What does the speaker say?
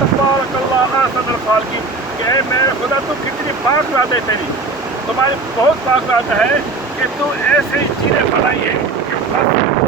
تبارک اللہ احسن الخالقین کہ اے میرے خدا تو کتنی پاک ذات ہے تیری، تمہاری بہت پاک ذات ہے کہ تو ایسی چیزیں بنائی ہے کہ